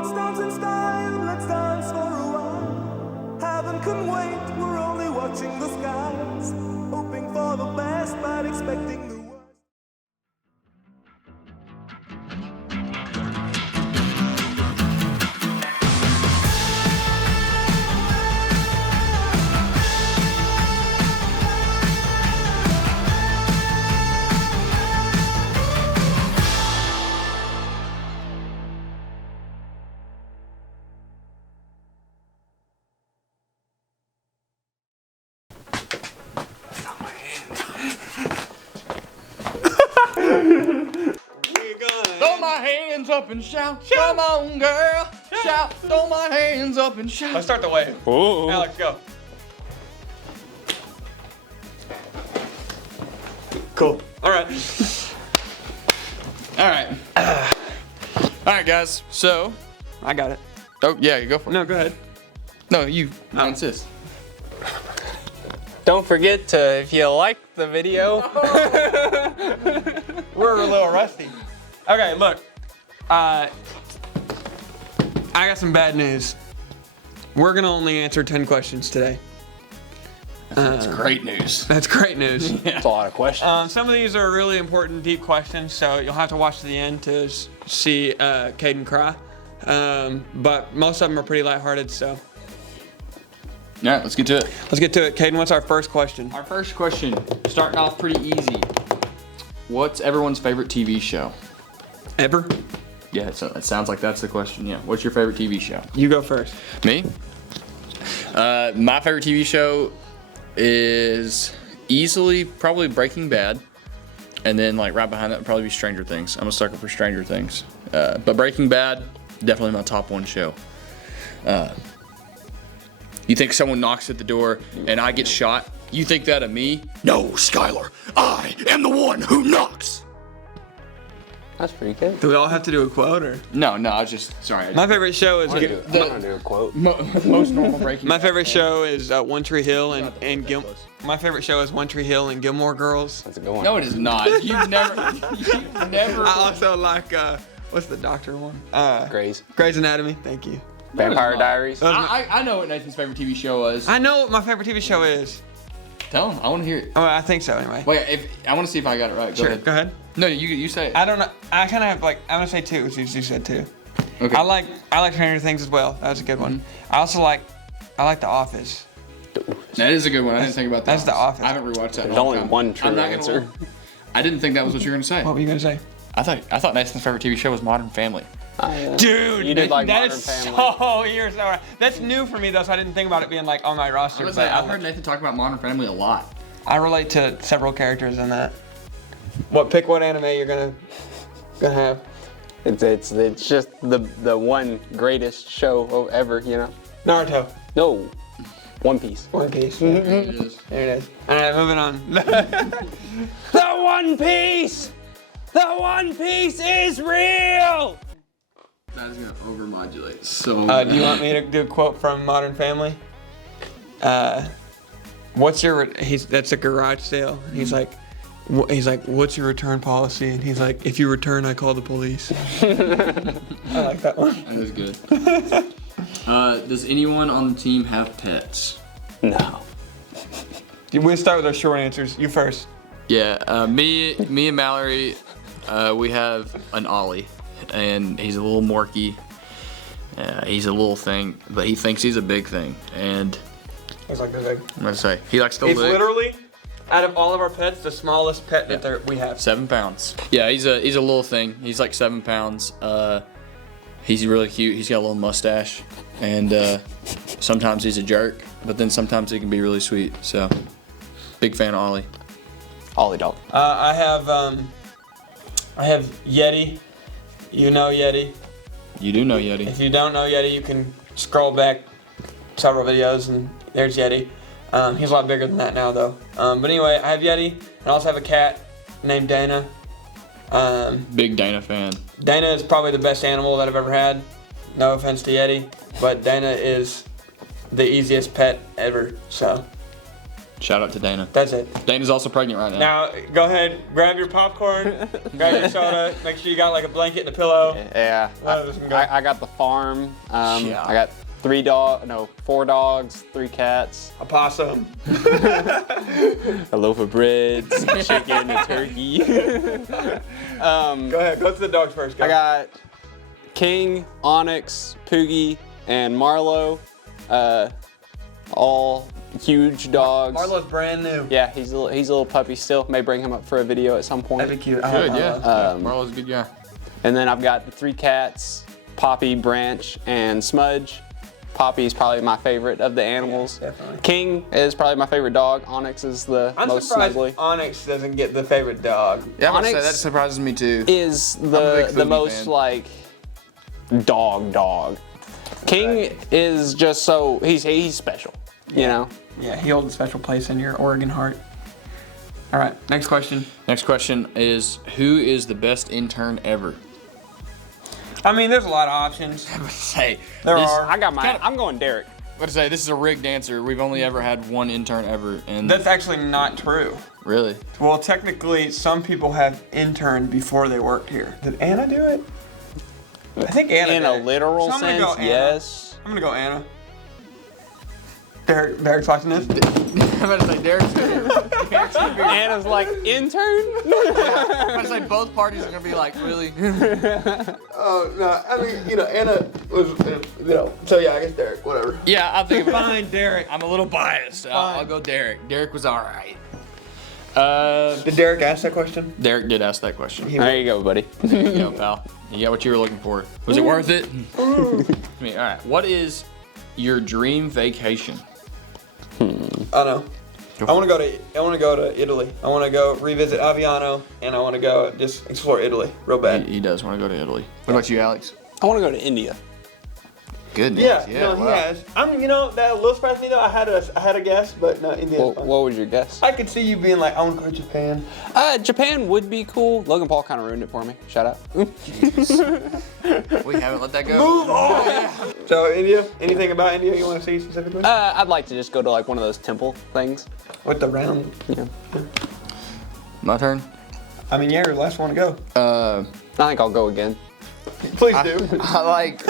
let's dance in style, let's dance for a while. Heaven can wait, we're only watching the skies, hoping for the best but expecting the worst. Throw my hands up and shout. Come on, girl. Shout. Throw my hands up and shout. Let's start the wave. Oh. Alex, go. Cool. All right. All right. All right, guys. So, I got it. oh yeah, you go for it. No, go ahead. No, you. I insist. Don't forget to, if you like the video, We're a little rusty. Okay, look. I got some bad news. We're gonna only answer 10 questions today. That's great news. That's great news. it's a lot of questions. Some of these are really important, deep questions, so you'll have to watch to the end to see Caden cry. But most of them are pretty lighthearted, so All right, let's get to it. let's get to it. Caden, what's our first question? Our first question, starting off pretty easy. What's everyone's favorite TV show? Ever? Yeah, so it sounds like that's the question. Yeah. What's your favorite TV show? You go first. Me? My favorite TV show is easily probably Breaking Bad. And then like right behind that would probably be Stranger Things. I'm a sucker for Stranger Things. But Breaking Bad, definitely my top one show. You think someone knocks at the door and I get shot? You think that of me? No, Skylar. I am the one who knocks. That's pretty good. Do we all have to do a quote or? No, I was just sorry. My favorite show is I'm gonna do a quote. Most normal Breaking my Bad. favorite show is One Tree Hill and My favorite show is One Tree Hill and Gilmore Girls. That's a good one. No, it is not. You've never. I also like what's the doctor one? Grey's. Grey's Anatomy. Thank you. Vampire Diaries. I know what Nathan's favorite TV show was. I know what my favorite TV show is. Tell him. I want to hear it. Oh, I think so anyway. Wait, I want to see if I got it right. Sure. Go ahead. No, you say it. I don't know. I kind of have like I'm gonna say two. You said two. Okay. I like Stranger Things as well. That was a good one. I also like The Office. That is a good one. I didn't think about that. That's The Office. I haven't rewatched that. in a There's long only time. one true I'm not gonna answer. lie. I didn't think that was what you were gonna say. What were you gonna say? I thought Nathan's favorite TV show was Modern Family. Dude, You did like that Modern is Family. you're so right. That's new for me though, so I didn't think about it being like on my roster. But I've heard Nathan talk about Modern Family a lot. I relate to several characters in that. Pick what anime you're gonna have. It's just the one greatest show ever, you know. Naruto. No, One Piece. One Piece. There it is. There it is. All right, moving on. The One Piece. The One Piece is real. That is gonna overmodulate so. Do you want me to do a quote from Modern Family? What's your? That's a garage sale. He's like, what's your return policy? And he's like, if you return, I call the police. I like that one. That is good. Does anyone on the team have pets? No. We'll start with our short answers. You first. Yeah, me and Mallory, we have an Ollie, and he's a little morky. He's a little thing, but he thinks he's a big thing. And He's like the big. I'm gonna say he likes to It's lick. literally, out of all of our pets, the smallest pet that we have. 7 pounds. Yeah, he's a little thing. He's like 7 pounds. He's really cute. He's got a little mustache, and sometimes he's a jerk, but then sometimes he can be really sweet. So, big fan of Ollie. Ollie dog. I have Yeti. You know Yeti. You do know Yeti. If you don't know Yeti, you can scroll back several videos and there's Yeti. He's a lot bigger than that now though. But anyway, I have Yeti. I also have a cat named Dana. Big Dana fan. Dana is probably the best animal that I've ever had. No offense to Yeti, but Dana is the easiest pet ever. So Shout out to Dana. That's it. Dana's also pregnant right now. Now, go ahead, grab your popcorn, grab your soda, make sure you got like a blanket and a pillow. Yeah. Let us go. I got the farm. Yeah. I got 4 dogs, 3 cats, A possum. a loaf of bread, some chicken, a turkey. Go ahead, go to the dogs first. Go. I got King, Onyx, Poogie, and Marlo. All huge dogs. Marlo's brand new. Yeah, he's a little puppy still. May bring him up for a video at some point. That'd be cute. Good, yeah. Um, Marlo's a good guy. And then I've got the 3 cats, Poppy, Branch, and Smudge. Poppy's probably my favorite of the animals. Yeah, definitely. King is probably my favorite dog. Onyx is the I'm most surprised snuggly. Onyx doesn't get the favorite dog. Yeah, I'm gonna say Onyx that surprises me too. Is a big the Foodie most fan. like dog. King is just so he's special. You know. Yeah, he holds a special place in your Oregon heart. All right, next question. Next question is, who is the best intern ever? I mean, there's a lot of options. Say, There this, are. I got mine. Kinda- I'm going Derek. What to say? This is a rigged answer. We've only ever had one intern ever, and That's actually not true. really, Well, technically, some people have interned before they worked here. Did Anna do it? I think Anna In did a it. literal So I'm gonna sense, go Anna. yes. I'm gonna go Anna. Derek's watching this. I'm about to say Derek's gonna be. Anna's like intern. I'm about to say both parties are gonna be like, really? Oh no, I mean, Anna was, So yeah, I guess Derek. Whatever. Yeah, I'm thinking. Fine, Derek. I'm a little biased. I'll Fine. go Derek. Derek was all right. Did Derek ask that question? Derek did ask that question. There you go, buddy. There you go, pal. You got what you were looking for. Was it worth it? I mean, all right. What is your dream vacation? I know. I want to go to Italy. I want to go revisit Aviano, and I want to go just explore Italy real bad. He does want to go to Italy. What about you, Alex? I want to go to India. Goodness. Yeah, Yeah. no, wow. he has. That a little surprised me though. I had a guess, but no, India. What was your guess? I could see you being like, I want to go to Japan. Japan would be cool. Logan Paul kind of ruined it for me. Shout out. We haven't let that go. So India, anything about India you want to see specifically? I'd like to just go to like one of those temple things. With the round. Yeah. My turn. I mean, yeah, you're the last one to go. I think I'll go again. Please do. I like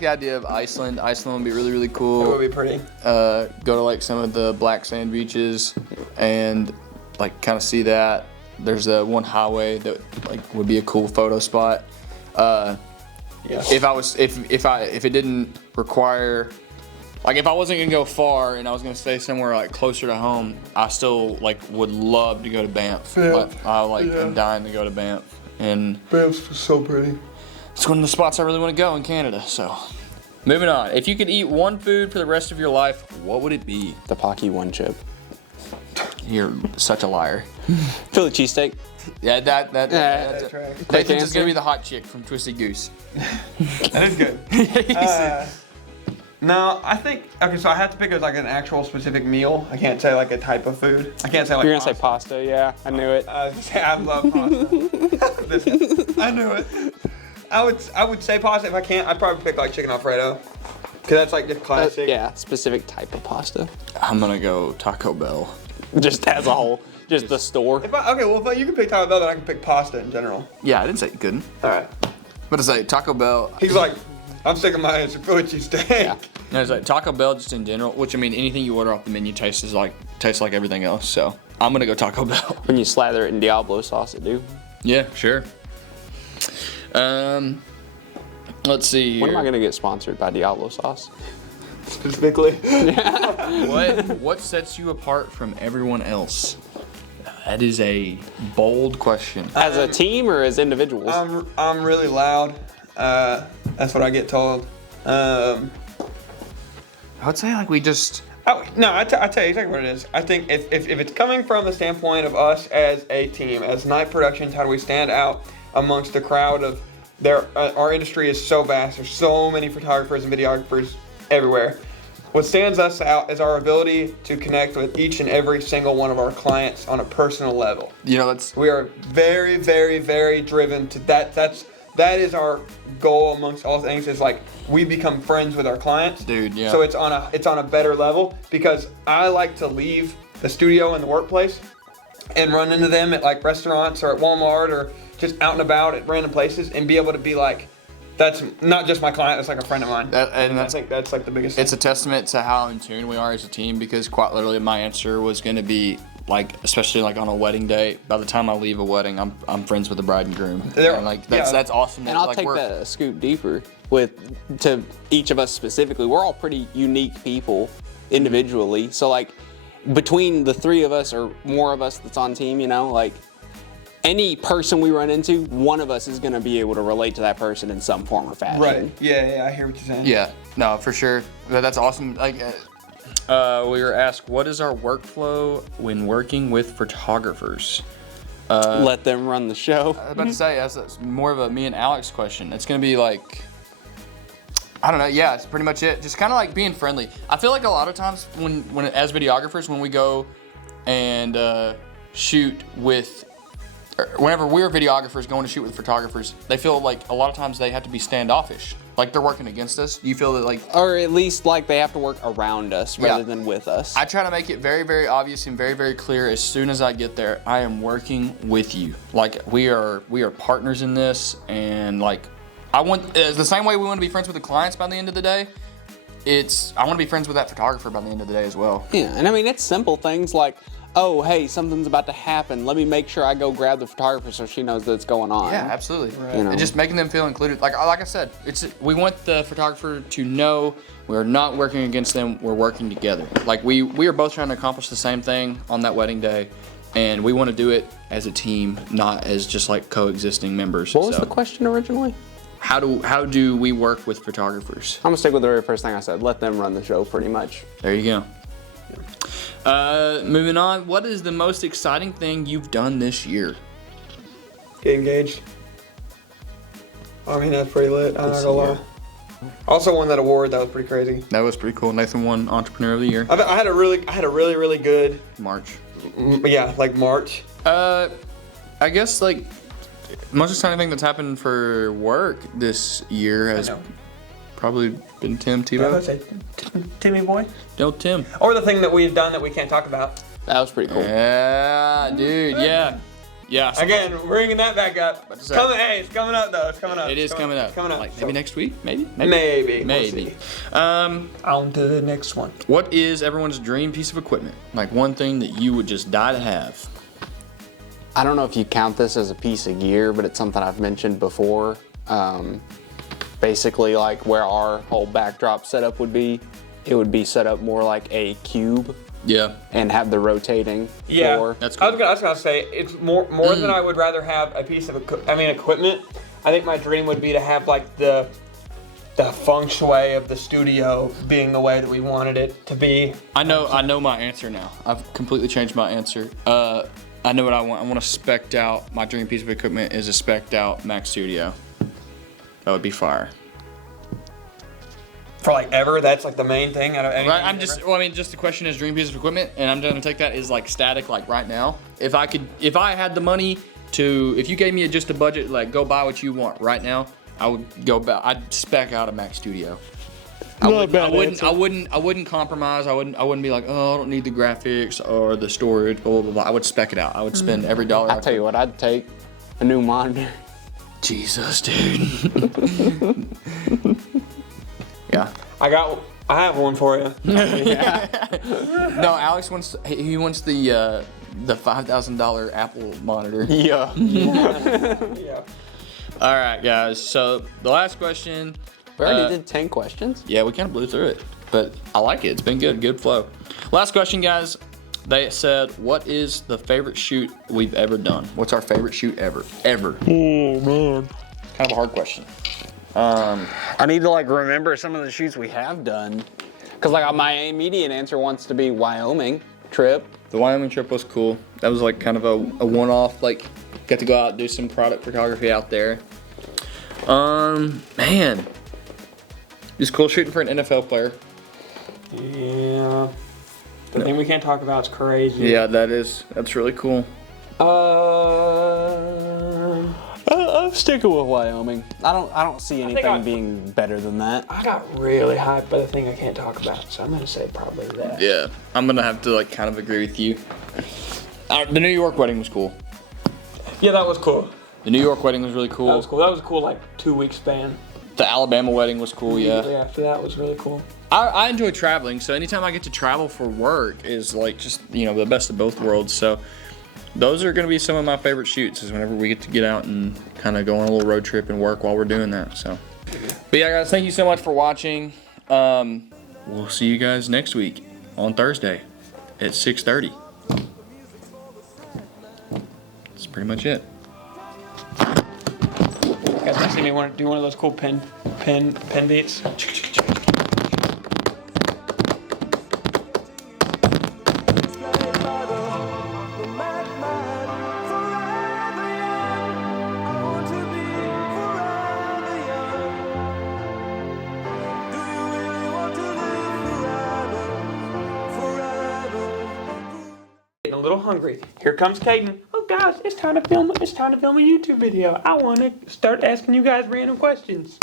the idea of Iceland. Iceland would be really, really It would cool. be pretty. Go to like some of the black sand beaches and like kind of see that. There's one highway that like would be a cool photo spot. Yeah. If it didn't require, like if I wasn't gonna go far and I was gonna stay somewhere like closer to home, I still like would love to go to Banff. Yeah. I'm dying to go to Banff, and Banff's so pretty. it's one of the spots I really want to go in Canada. So, moving on. If you could eat one food for the rest of your life, what would it be? The Pocky one chip. You're such a liar. Philly cheesesteak. Yeah, that's That's right. Nathan's just gonna answer. be the hot chick from Twisted Goose. That is good. No, I think, okay, so I have to pick like an actual specific meal. I can't say like a type of food. I can't say like You're gonna say pasta? Yeah, I knew it. I love pasta. Listen, I knew it. I would say pasta. If I can't, I'd probably pick like chicken Alfredo. Cause that's like the classic. Yeah, specific type of pasta. I'm gonna go Taco Bell. Just as a whole, just the store. Well, if you can pick Taco Bell, then I can pick pasta in general. Yeah, I didn't say you couldn't. All right. But to say Taco Bell. He's like, I'm sticking my answer for what you steak. Yeah. No, it's like Taco Bell just in general, which I mean anything you order off the menu tastes like everything else. So I'm gonna go Taco Bell. When you slather it in Diablo sauce, it do. Yeah, sure. Let's see When am I here. gonna get sponsored by Diablo sauce? Specifically. What sets you apart from everyone else? That is a bold question. As a team or as individuals? I'm really loud. That's what I get told. I would say like we just. I tell you exactly what it is. I think if it's coming from the standpoint of us as a team, as Night Productions, how do we stand out amongst the crowd of our industry is so vast. There's so many photographers and videographers everywhere. What stands us out is our ability to connect with each and every single one of our clients on a personal level. We are very, very, very driven to that. That is our goal amongst all things. Is like we become friends with our clients. Dude, yeah. So it's on a better level because I like to leave the studio and the workplace and run into them at like restaurants or at Walmart or just out and about at random places and be able to be like, that's not just my client, that's like a friend of mine. I think that's like the biggest thing. It's a testament to how in tune we are as a team, because quite literally my answer was going to be like, especially like on a wedding day, by the time I leave a wedding, I'm friends with the bride and groom. And like that's awesome. And I'll like, take that a scoop deeper to each of us specifically. We're all pretty unique people individually. So like between the three of us or more of us that's on team, you know, like any person we run into, one of us is going to be able to relate to that person in some form or fashion. Right. Yeah, I hear what you're saying. Yeah, no, for sure. That's awesome. Like, we were asked, what is our workflow when working with photographers? Let them run the show. I was about to say, that's more of a me and Alex question. It's going to be like, I don't know. Yeah, it's pretty much it. Just kind of like being friendly. I feel like a lot of times when as videographers, when we go and shoot with, whenever we're videographers going to shoot with photographers, they feel like a lot of times they have to be standoffish. Like they're working against us. You feel that like, or at least like they have to work around us rather than with us. I try to make it very, very obvious and very, very clear as soon as I get there, I am working with you. Like we are partners in this, and like I want the same way we want to be friends with the clients by the end of the day. I want to be friends with that photographer by the end of the day as well. Yeah, and I mean it's simple things like, oh, hey, something's about to happen. Let me make sure I go grab the photographer so she knows that it's going on. Yeah, absolutely. Right. And just making them feel included. Like I said, we want the photographer to know we're not working against them. We're working together. Like we are both trying to accomplish the same thing on that wedding day, and we want to do it as a team, not as just like coexisting members. What was the question originally? How do we work with photographers? I'm gonna stick with the very first thing I said. Let them run the show, pretty much. There you go. Moving on, what is the most exciting thing you've done this year? Get engaged. I mean, that's pretty lit. I'm not gonna lie. Also won that award. That was pretty crazy. That was pretty cool. Nathan won Entrepreneur of the Year. I had a really good March. like March. I guess like most exciting thing that's happened for work this year has probably been Tim Tebow. Timmy boy. No, Tim. Or the thing that we've done that we can't talk about. That was pretty cool. Yeah, dude. Yeah. Yeah. Again, bringing that back up. to say- It's coming up though. It's coming up. It is coming up. It's coming up. Like So- maybe next week? Maybe. Maybe. Maybe. On to the next one. What is everyone's dream piece of equipment? Like one thing that you would just die to have. I don't know if you count this as a piece of gear, but it's something I've mentioned before. Basically, like where our whole backdrop setup would be, it would be set up more like a cube Yeah. and have the rotating Yeah, floor. That's I cool. was gonna say it's more than I would rather have a piece of equipment. I think my dream would be to have like the feng shui of the studio being the way that we wanted it to be. I know my answer now. I've completely changed my answer. I know what I want. I want a spec'd out. My dream piece of equipment is a spec'd out Mac Studio. That would be fire. For like ever, that's like the main thing out of anything. Right, just the question is dream piece of equipment, and I'm gonna take that as like static, like right now. If I had the money to, if you gave me just a budget, like go buy what you want right now, I would I'd spec out a Mac Studio. I wouldn't compromise. I wouldn't be like, oh, I don't need the graphics or the storage, blah, blah, blah, blah. I would spec it out. I would spend every dollar. I'll tell you what, I'd take a new monitor. Jesus, dude. Yeah. I have one for you. No, Alex wants he wants the $5,000 Apple monitor. Yeah. Yeah. All right, guys. So the last question. We already did 10 questions. Yeah, we kind of blew through it, but I like it. It's been good flow. Last question, guys. They said, what is the favorite shoot we've ever done? What's our favorite shoot ever? Ever. Oh, man. Kind of a hard question. I need to like remember some of the shoots we have done. Cause like my immediate answer wants to be Wyoming trip. The Wyoming trip was cool. That was like kind of a one-off, like got to go out and do some product photography out there. Man. It's cool shooting for an NFL player. Yeah. The thing we can't talk about is crazy. Yeah, that's really cool. I sticking with Wyoming. I don't see anything I- being better than that. I got really hyped by the thing I can't talk about, so I'm gonna say probably that. Yeah, I'm gonna have to like kind of agree with you. The New York wedding was cool. Yeah, that was cool. The New York wedding was really cool. That was cool. That was a cool, like, 2-week span. The Alabama wedding was cool. Yeah. Immediately after that was really cool. I enjoy traveling, so anytime I get to travel for work is like just, you know, the best of both worlds. So those are going to be some of my favorite shoots is whenever we get to get out and kind of go on a little road trip and work while we're doing that. So, but yeah, guys, thank you so much for watching. We'll see you guys next week on Thursday at 6:30. That's pretty much it. You guys want to see me do one of those cool pin beats? The madman, forever young. I want to be forever young. Do you really want to live forever? Getting a little hungry. Here comes Caden. Oh gosh, it's time to film a YouTube video. I want to start asking you guys random questions.